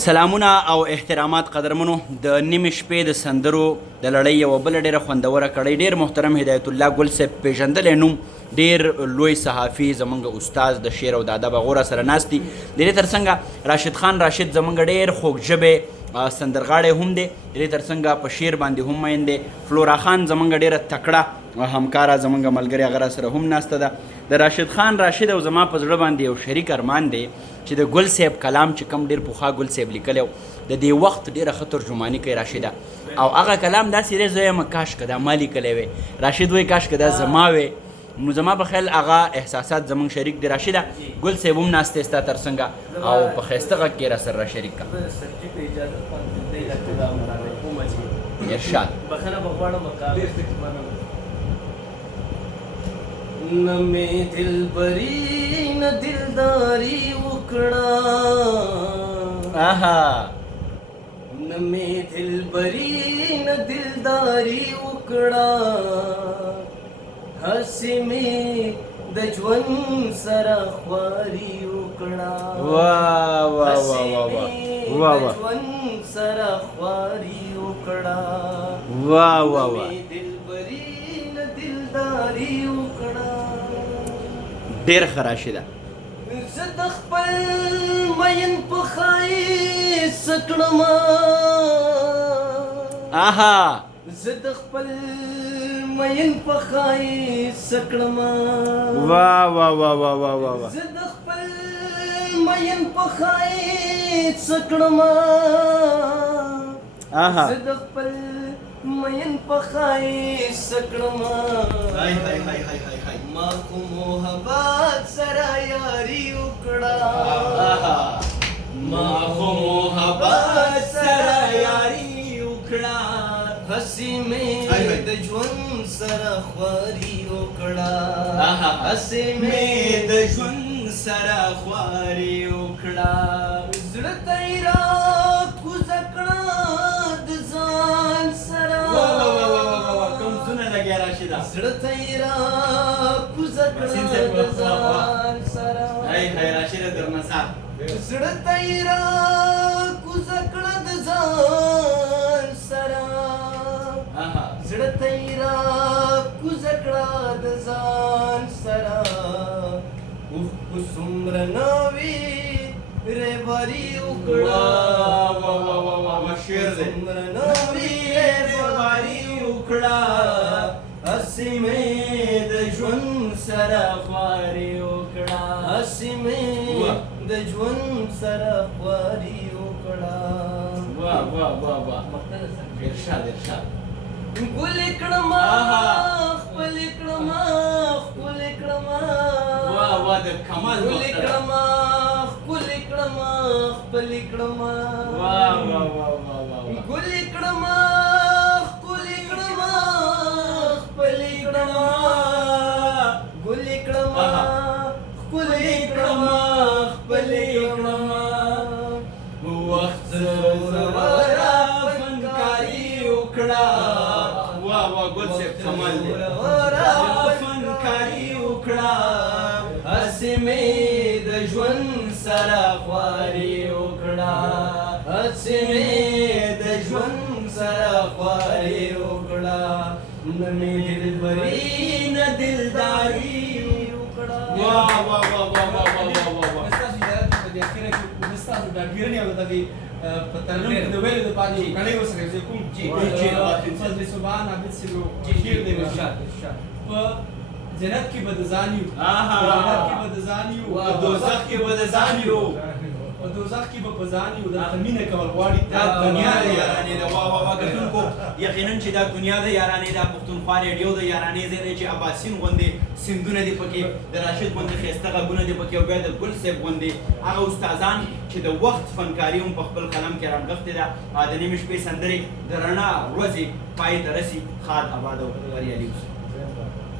سلامونه او احترامات قدرمنو د نیمې شپې د سندرو د لړۍ یوه بله ډېره خوندوره کړۍ ډېر محترم هدایت الله ګل صاحب پیژندلی نوم ډېر لوی صحافي زموږ استاد د شعر او د ادب هغه راسره ناست دي د دې تر څنګه راشد خان راشد زموږ ډېر خوږ ژبې سندرغاړی هم دی د دې تر څنګه په شعر باندې هم مین دی فلورا خان زموږ ډېره تکړه همکاره زموږ ملګرې هغه راسره هم ناسته ده د راشد خان راشد او زما په زړه باندې یو شریک ارمان دی چې د ګل صاحب کلام چې کوم ډېر پخوا ګل صاحب لیکلی د دې وخت ډېره ښه ترجماني کوي راشده او هغه کلام داسې دی زه یم کاش که دا ما لیکلی وی راشد وایي کاش که دا زما وی نو زما په خیال هغه احساسات زموږ شریک دی راشده ګل صاحب هم ناست دی ستا تر څنګه او په ښایسته غږ کې راسره را شریک کړه ارشاد न में दिल बरी न दिलदारी उकड़ा आहा न में दिल बरी न दिलदारी उकड़ा हंसी में दजवन सरा ख्वारी उकड़ा वाह वाह वाह वाह वाह वाह दजवन सरा ख्वारी उकड़ा वाह वाह वाह दिल बरी न दिलदारी उकड़ा ډېر ښه راشده زه د خپل مین په ښایسته کړمه آها زه د خپل مین په ښایسته کړمه واه واه واه واه واه واه واه زه د خپل مین په ښایسته کړمه آها زه د خپل مین په ښایسته کړمه هاي هاي هاي هاي هاي هاي ما خو محبت سره یاري وکړه ما خو محبت سره یاري وکړه هسې مې د ژوند سره خواري وکړه هسې مې د ژوند سره خواري وکړه زړه ته یې راکوزه کړه د ځان سره کوم زونه لګیا راشده زړه ته یې راکوزه کړه د ځان سره هاي هاي راشده درنصار زړه ته یې راکوزه کړه د ځان سره زړه ته یې راکوزه کړه د ځان سره اوښکو څومره ناوې رهبري وکړه شعر دی څومره ناوې رهبري وکړه هسې مې د ژوند سره خواري وکړه هسې مې د ژوند سره خواري وکړه واه واه واه واه ارشاد ارشاد ګلې کړمه ښکلې کړمه ښکلې کړمه واه واه د کمال ګلې کړمه ښکلې کړمه ښکلې کړمه واه واه واه واه واه ګلې کړمه ښکلې کړمه ښکلې کړمه ګلې کړمه ښکلې کړمه ښکلې کړمه وخت زوره فنکاري وکړه واه واه ګل صاحب کمال دی فنکاري وکړه هسې مې د ژوند سره خواري وکړه هسې مې د ژوند سره خواري وکړه نه مې دلبري نه دلداري وکړه واه واه واه واه واه واه واه ستاسو د ډاګیرنې او د په ترنم د ویلو د پاتې کړي وسره چې کوم چې فضل سبحان عبد سلو شیر دی ارشاد په جنت کې به د ځانیو په جنت کې به د ځانیو په دوزخ کې به د ځانیو په دوزخ کې به په ځانیو د مینه کول غواړي دا دنیا د یارانې ده واه واه واه کتونکو یقینا چې دا دنیا د یارانې ده پښتونخوا ریډیو د یارانې ځای دی چې اباسین غوندې سیندونه دي پکې د راشد غوندې ښایسته غږونه دي پکې او بیا د ګل صاحب غوندې هغه استادان چې د وخت فنکاري هم په خپل قلم کې رانغښتې ده د نیمې شپې سندرې د رڼا ورځې پای ته رسي ښاد اباد او بریالي اوسئ